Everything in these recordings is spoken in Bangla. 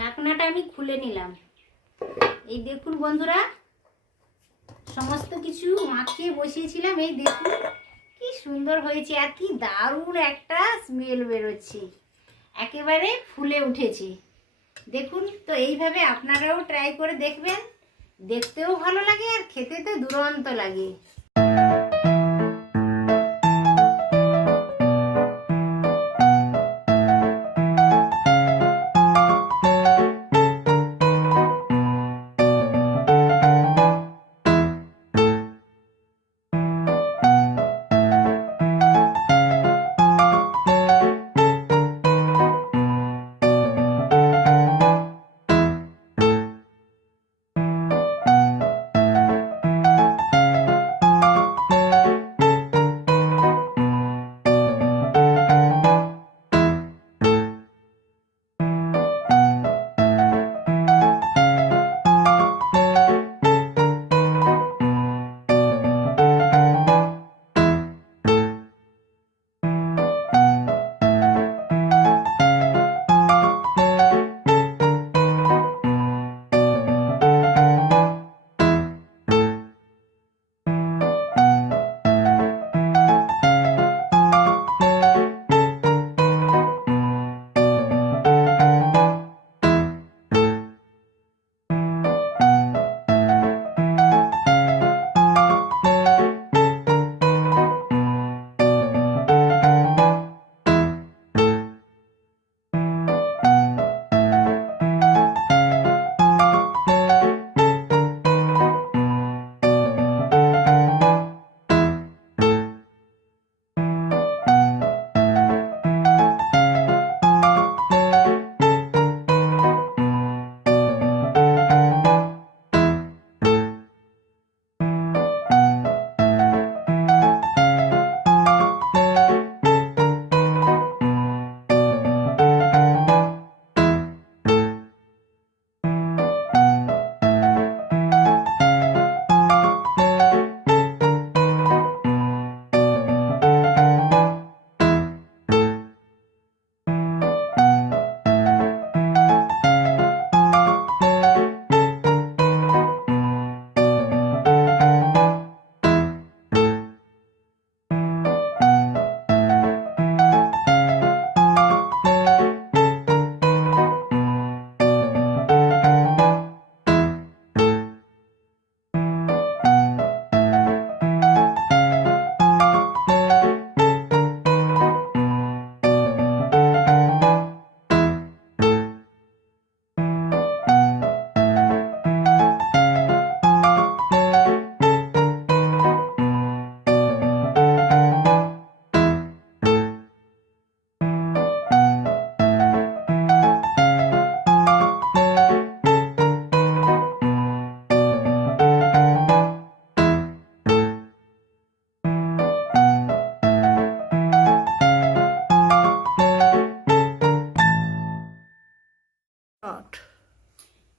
ঢাকনাটা আমি খুলে নিলাম। এই দেখুন বন্ধুরা, সমস্ত কিছু মাখিয়ে বসিয়েছিলাম। এই দেখুন কি সুন্দর হয়েছে আর কি দারুণ একটা স্মেল বেরোচ্ছে, একেবারে ফুলে উঠেছে। দেখুন তো, এইভাবে আপনারাও ট্রাই করে দেখবেন, দেখতেও ভালো লাগে আর খেতে তো দুরন্ত লাগে।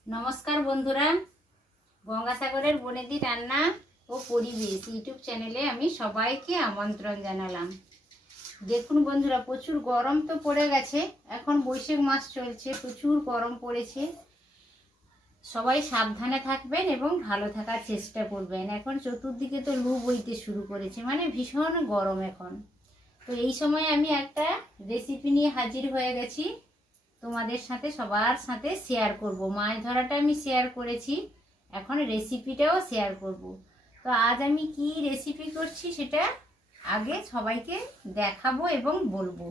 নমস্কার বন্ধুরা, গঙ্গাসাগরের বনেদি রান্না ও পরিবেশ ইউটিউব চ্যানেলে আমি সবাইকে আমন্ত্রণ জানালাম। দেখুন বন্ধুরা, প্রচুর গরম তো পড়ে গেছে, এখন বৈশাখ মাস চলছে, প্রচুর গরম পড়েছে। সবাই সাবধানে থাকবেন এবং ভালো থাকার চেষ্টা করবেন। এখন চতুর্দিকে তো লু বইতে শুরু করেছে, মানে ভীষণ গরম এখন। তো এই সময় আমি একটা রেসিপি নিয়ে হাজির হয়ে গেছি, তোমাদের সাথে সবার সাথে শেয়ার করব। মাছ ধরাটা আমি শেয়ার করেছি, এখন রেসিপিটাও শেয়ার করব। তো আজ আমি কি রেসিপি করছি সেটা আগে সবাইকে দেখাবো এবং বলবো।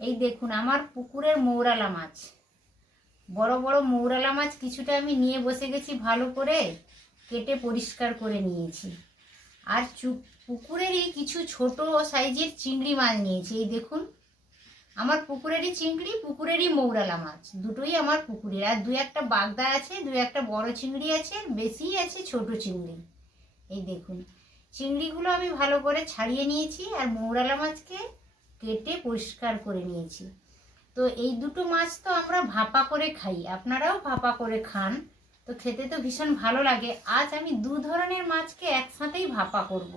এই দেখুন, আমার পুকুরের মৌরালা মাছ, বড় বড় মৌরালা মাছ কিছুটা আমি নিয়ে বসে গেছি, ভালো করে কেটে পরিষ্কার করে নিয়েছি। আর পুকুরেরই কিছু ছোট সাইজের চিংড়ি মাছ নিয়েছি। এই দেখুন, আমার পুকুরেরই চিংড়ি, পুকুরেরই মৌরালা মাছ, দুটোই আমার পুকুরের। আর দুই একটা বাগদা আছে, দুই একটা বড় চিংড়ি আছে, বেশি আছে ছোট চিংড়ি। এই দেখুন, চিংড়িগুলো আমি ভালো করে ছাড়িয়ে নিয়েছি আর মৌরালা মাছকে কেটে পরিষ্কার করে নিয়েছি। তো এই দুটো মাছ তো আমরা ভাপা করে খাই, আপনারাও ভাপা করে খান, তো খেতে তো ভীষণ ভালো লাগে। আজ আমি দু ধরনের মাছকে একসাথেই ভাপা করব,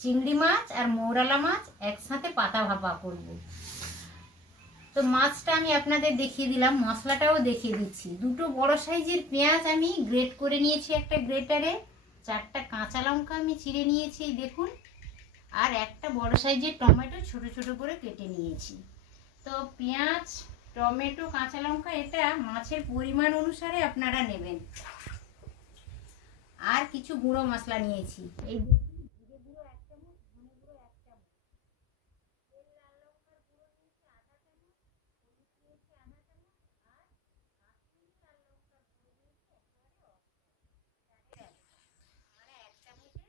চিংড়ি মাছ আর মৌরালা মাছ একসাথে পাতা ভাপা করব। তো তো মাছটা আমি আপনাদের দেখিয়ে দিলাম, মশলাটাও দেখিয়ে দিচ্ছি। দুটো বড় সাইজের পেঁয়াজ আমি গ্রেট করে নিয়েছি একটা গ্রেটারে, 4টা কাঁচা লঙ্কা আমি চিড়ে নিয়েছি দেখুন, আর একটা বড় সাইজের টমেটো ছোট ছোট করে কেটে নিয়েছি। তো পেঁয়াজ, টমেটো, কাঁচা লঙ্কা এটা মাছের পরিমাণ অনুসারে আপনারা নেবেন। আর কিছু গুঁড়ো মশলা নিয়েছি, এই জিরে গুঁড়ো 1 চামচ, ধনে গুঁড়ো 1 চামচ, তেল লাল লঙ্কার গুঁড়ো নিয়েছি আধা চামচ, হলুদ নিয়েছি আধা চামচ, আর কাশ্মীরি লাল লঙ্কার গুঁড়ো নিয়েছি একেবারে মানে 1 চামচের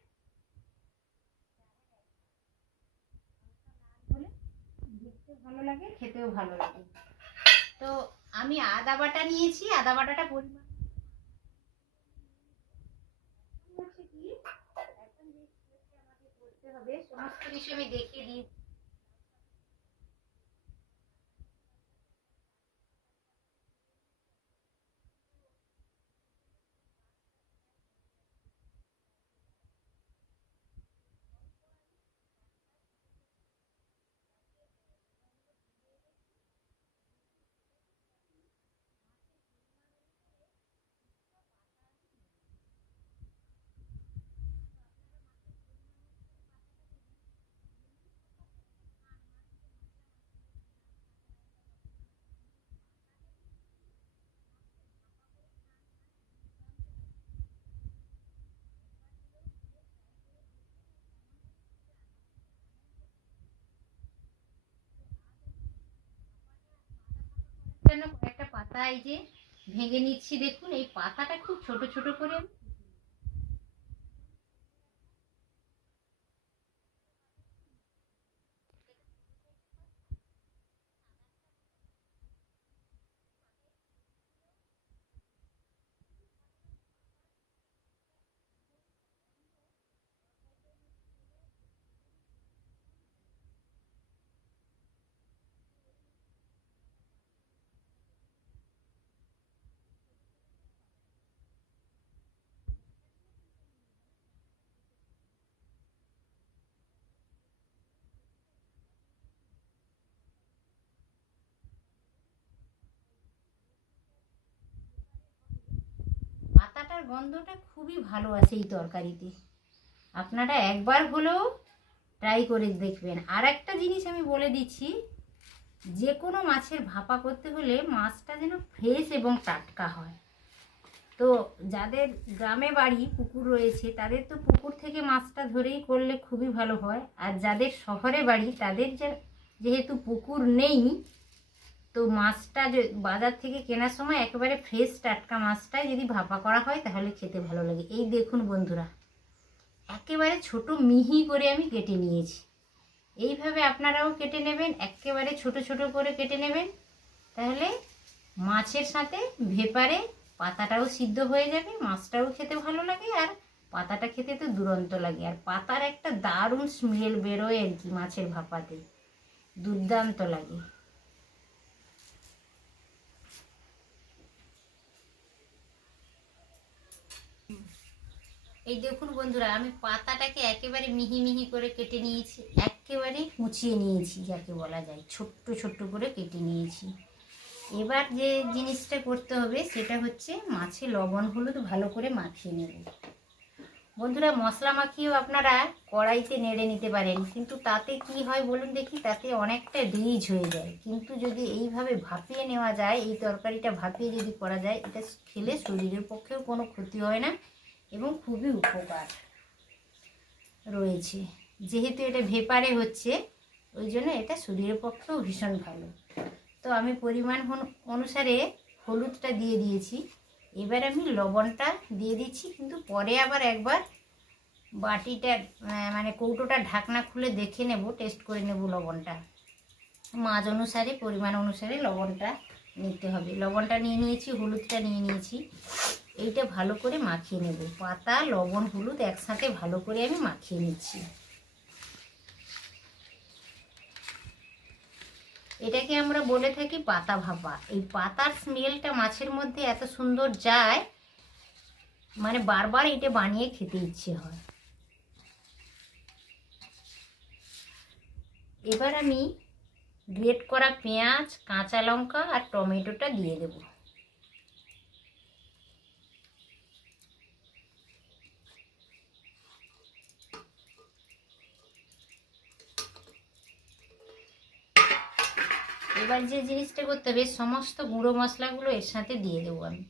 হলে দেখতে ভালো লাগে, খেতেও ভালো লাগে। তো আমি আদা বাটা নিয়েছি, আদা বাটাটা পরিমাণ হচ্ছে কি এখন যে আমাকে করতে হবে সমস্ত কিছু আমি দেখিয়ে দিই। কয়েকটা পাতা এই যে ভেঙে নিচ্ছি দেখুন, এই পাতাটা খুব ছোট ছোট করে পাতাটার গন্ধটা খুবই ভালো আছে এই তরকারিতে, আপনারা একবার হলেও ট্রাই করে দেখবেন। আর একটা জিনিস আমি বলে দিচ্ছি, যে কোনো মাছের ভাপা করতে হলে মাছটা যেন ফ্রেশ এবং টাটকা হয়। তো যাদের গ্রামে বাড়ি পুকুর রয়েছে তাদের তো পুকুর থেকে মাছটা ধরেই করলে খুবই ভালো হয়, আর যাদের শহরে বাড়ি তাদের যেহেতু পুকুর নেই, তো মাছটা বাজার থেকে কেনার সময় একেবারে ফ্রেশ টাটকা মাছটাই যদি ভাপা করা হয় তাহলে খেতে ভালো লাগে। এই দেখুন বন্ধুরা, একেবারে ছোট মিহি করে আমি কেটে নিয়েছি। এইভাবে আপনারাও কেটে নেবেন, একেবারে ছোট ছোট করে কেটে নেবেন, তাহলে মাছের সাথে ভেপারে পাতাটাও সিদ্ধ হয়ে যাবে, মাছটাও খেতে ভালো লাগে, আর পাতাটা খেতে তো দুরন্ত লাগে, আর পাতার একটা দারুণ স্মেল বেরোয় আর কি মাছের ভাপাতে, দুর্দান্ত লাগে। এই দেখুন বন্ধুরা, আমি পাতাটাকে একেবারে মিহি মিহি করে কেটে নিয়েছি, একেবারে কুচিয়ে নিয়েছি, যাকে বলা যায় ছোট্ট ছোট্ট করে কেটে নিয়েছি। এবার যে জিনিসটা করতে হবে সেটা হচ্ছে মাছে লবণ হলুদ ভালো করে মাখিয়ে নেব। বন্ধুরা, মশলা মাখিয়েও আপনারা কড়াইতে নেড়ে নিতে পারেন, কিন্তু তাতে কি হয় বলুন দেখি, তাতে অনেকটা রিচ হয়ে যায়। কিন্তু যদি এইভাবে ভাপিয়ে নেওয়া যায়, এই তরকারিটা ভাপিয়ে যদি করা যায়, এটা খেলে শরীরের পক্ষেও কোনো ক্ষতি হয় না এবং খুবই উপকার রয়েছে। যেহেতু এটা ভেপারে হচ্ছে, ওই জন্য এটা শরীরের পক্ষেও ভীষণ ভালো। তো আমি পরিমাণ অনুসারে হলুদটা দিয়ে দিয়েছি, এবার আমি লবণটা দিয়ে দিচ্ছি, কিন্তু পরে আবার একবার বাটিটা মানে কৌটোটা ঢাকনা খুলে দেখে নেব, টেস্ট করে নেব লবণটা। মাছ অনুসারে পরিমাণ অনুসারে লবণটা নিতে হবে। লবণটা নিয়ে নিয়েছি, হলুদটা নিয়ে নিয়েছি, এইটা ভালো করে মাখিয়ে নেব। পাতা লবণ হলুদ একসাথে ভালো করে আমি মাখিয়ে নিচ্ছি। এটাকে আমরা বলে থাকি পাতা ভাপা। এই পাতার স্মেলটা মাছের মধ্যে এত সুন্দর যায়, মানে বারবার এটা বানিয়ে খেতে ইচ্ছে হয়। এবার আমি গ্রেট করা পেঁয়াজ, কাঁচা লঙ্কা আর টমেটোটা দিয়ে দেব। এবার যে জিনিসটা করতে হবে, সমস্ত গুঁড়ো মশলাগুলো এর সাথে দিয়ে দেবো আমি।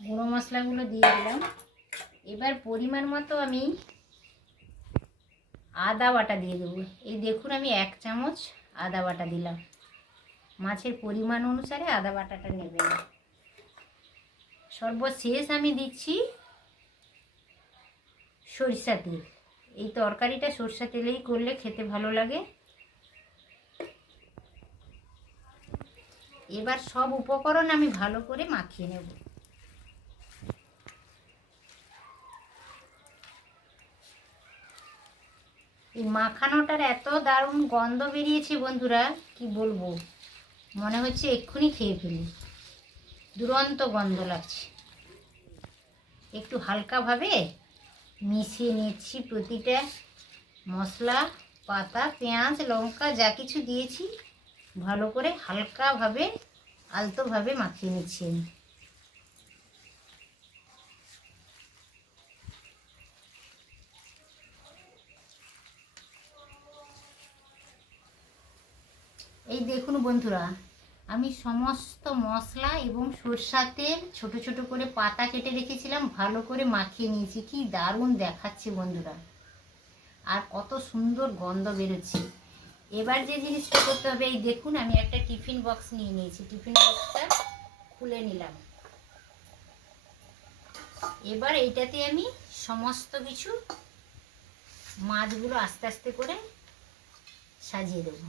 গুঁড়ো মশলাগুলো দিয়ে দিলাম। এবার পরিমাণ মতো আমি আদা বাটা দিয়ে দেবো। এই দেখুন আমি 1 চামচ আদা বাটা দিলাম। মাছের পরিমাণ অনুসারে আদা বাটাটা নেবেন। সর্বশেষ আমি দিচ্ছি সরিষা তেল। এই তরকারিটা সরষা তেলেই করলে খেতে ভালো লাগে। এবার সব উপকরণ আমি ভালো করে মাখিয়ে নেব। এই মাখানোটার এত দারুণ গন্ধ বেরিয়েছে বন্ধুরা, কি বলবো, মনে হচ্ছে এক্ষুনি খেয়ে ফেলি। দুরন্ত গন্ধ লাগছে। একটু হালকাভাবে মিশিয়ে নিচ্ছি প্রতিটা মশলা, পাতা, পেঁয়াজ, লঙ্কা যা কিছু দিয়েছি ভালো করে হালকাভাবে আলতোভাবে মাখিয়ে নিচ্ছি আমি। এই দেখুন বন্ধুরা, আমি সমস্ত মশলা এবং সরষার তেল ছোট ছোট করে পাতা কেটে রেখেছিলাম, ভালো করে মাখিয়ে নিয়েছি। কি দারুণ দেখাচ্ছে বন্ধুরা, আর কত সুন্দর গন্ধ বেরোচ্ছে। এবার যে জিনিসটা করতে হবে, এই দেখুন আমি একটা টিফিন বক্স নিয়ে নিয়েছি। টিফিন বক্সটা খুলে নিলাম। এবার এইটাতে আমি সমস্ত কিছু মাছগুলো আস্তে আস্তে করে সাজিয়ে দেবো।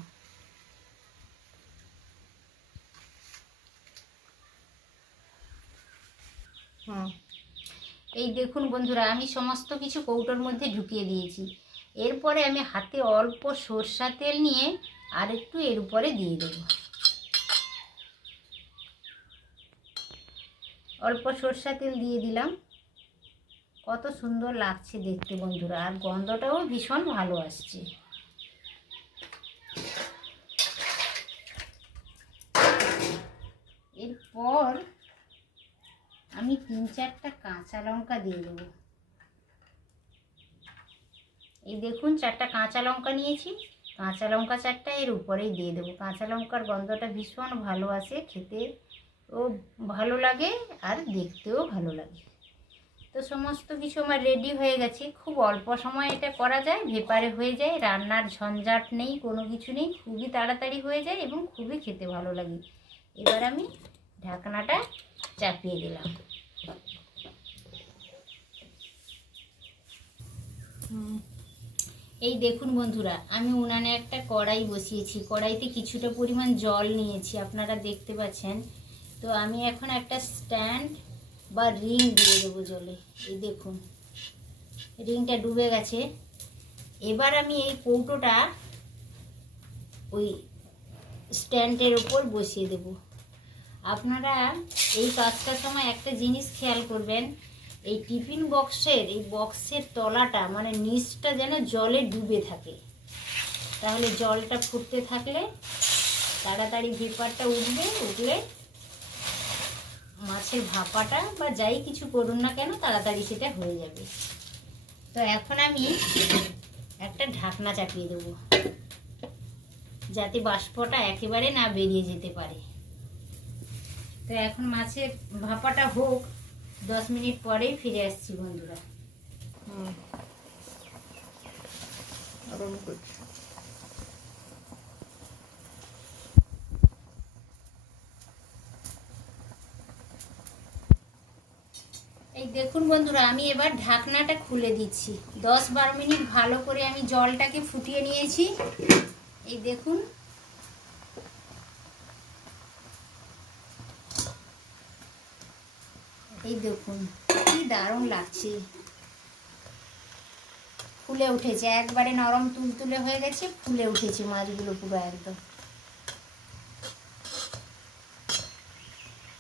এই দেখুন বন্ধুরা, আমি সমস্ত কিছু কৌটোর মধ্যে ঢুকিয়ে দিয়েছি। এরপরে আমি হাতে অল্প সরষা তেল নিয়ে আর একটু এর উপরে দিয়ে দেব। অল্প সরষা তেল দিয়ে দিলাম। কত সুন্দর লাগছে দেখতে বন্ধুরা, আর গন্ধটাও ভীষণ ভালো আসছে। এরপর আমি 3-4টা কাঁচা লঙ্কা দিয়ে দেবো। এই দেখুন 4টা কাঁচা লঙ্কা নিয়েছি। কাঁচা লঙ্কা 4টা এর উপরেই দিয়ে দেবো। কাঁচা লঙ্কার গন্ধটা ভীষণ ভালো আসে, খেতে ও ভালো লাগে আর দেখতেও ভালো লাগে। তো সমস্ত কিছু আমার রেডি হয়ে গেছে। খুব অল্প সময় এটা করা যায়, ভেপারে হয়ে যায়, রান্নার ঝঞ্ঝাট নেই, কোনো কিছু নেই, খুবই তাড়াতাড়ি হয়ে যায় এবং খুবই খেতে ভালো লাগে। এবার আমি ঢাকনাটা চাপিয়ে দিলাম। এই দেখুন বন্ধুরা, আমি উনানে একটা কড়াই বসিয়েছি। কড়াইতে কিছুটা পরিমাণ জল নিয়েছি, আপনারা দেখতে পাচ্ছেন। তো আমি এখন একটা স্ট্যান্ড বা রিং দিয়ে দেবো জলে। এই দেখুন রিংটা ডুবে গেছে। এবার আমি এই কৌটোটা ওই স্ট্যান্ডের ওপর বসিয়ে দেব। আপনারা এই কাজটার সময় একটা জিনিস খেয়াল করবেন, এই টিফিন বক্সের এই বক্সের তলাটা মানে নিচটা যেন জলে ডুবে থাকে। তাহলে জলটা ফুটতে থাকলে তাড়াতাড়ি ভেপারটা উঠবে, উঠলে মাছের ভাপাটা বা যাই কিছু করুন না কেন তাড়াতাড়ি সেটা হয়ে যাবে। তো এখন আমি একটা ঢাকনা চাপিয়ে দেবো, যাতে বাষ্পটা একেবারে না বেরিয়ে যেতে পারে। তো এখন মাছের ভাপাটা হোক, 10 মিনিট পরেই ফিরে আসছি বন্ধুরা। এই দেখুন বন্ধুরা, আমি এবার ঢাকনাটা খুলে দিচ্ছি। 10-12 মিনিট ভালো করে আমি জলটাকে ফুটিয়ে নিয়েছি। এই দেখুন এই দেখুন কি দারুণ লাগছে, ফুলে উঠেছে, একবারে নরম তুলতুলে হয়ে গেছে, ফুলে উঠেছে মাছগুলো পুরো একদম।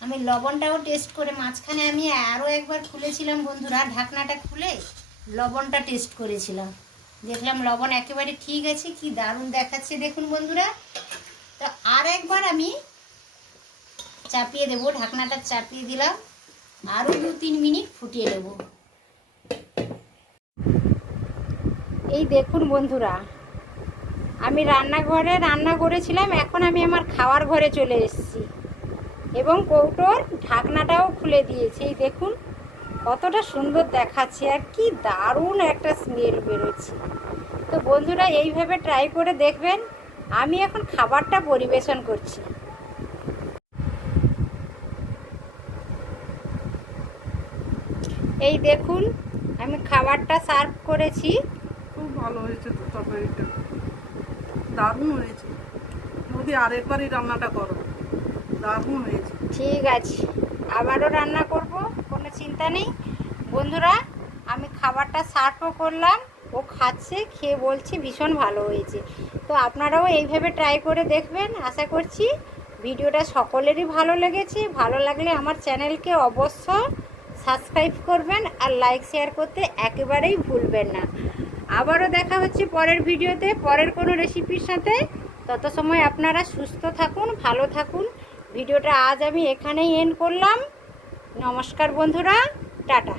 আমি লবণটাও টেস্ট করে, মাঝখানে আমি আরও একবার খুলেছিলাম বন্ধুরা, ঢাকনাটা খুলে লবণটা টেস্ট করেছিলাম। দেখলাম লবণ একেবারে ঠিক আছে, কি দারুণ দেখাচ্ছে দেখুন বন্ধুরা। তো আর একবার আমি চাপিয়ে দেবো, ঢাকনাটা চাপিয়ে দিলাম, আরও 2-3 মিনিট ফুটিয়ে নেব। এই দেখুন বন্ধুরা, আমি রান্নাঘরে রান্না করেছিলাম, এখন আমি আমার খাওয়ার ঘরে চলে এসেছি এবং কৌটোর ঢাকনাটাও খুলে দিয়েছি। এই দেখুন কতটা সুন্দর দেখাচ্ছে আর কি দারুণ একটা স্মেল বেরোচ্ছে। তো বন্ধুরা এইভাবে ট্রাই করে দেখবেন। আমি এখন খাবারটা পরিবেশন করছি। এই দেখুন আমি খাবারটা সার্ভ করেছি। খুব ভালো হয়েছে তো, তরকারিটা দারুণ হয়েছে। যদি আরেকবার এই রান্নাটা করো, দারুণ হয়েছে। ঠিক আছে, আবারও রান্না করব, কোনো চিন্তা নেই। বন্ধুরা আমি খাবারটা সার্ভও করলাম, ও খাচ্ছে, খেয়ে বলছি ভীষণ ভালো হয়েছে। তো আপনারাও এইভাবে ট্রাই করে দেখবেন। আশা করছি ভিডিওটা সকলেরই ভালো লেগেছে। ভালো লাগলে আমার চ্যানেলকে অবশ্য সাবস্ক্রাইব করবেন আর লাইক শেয়ার করতে একেবারেই ভুলবেন না। আবারও দেখা হচ্ছে পরের ভিডিওতে, পরের কোনো রেসিপির সাথে। তত সময় আপনারা সুস্থ থাকুন, ভালো থাকুন। ভিডিওটা আজ আমি এখানেই এন্ড করলাম। নমস্কার বন্ধুরা, টাটা।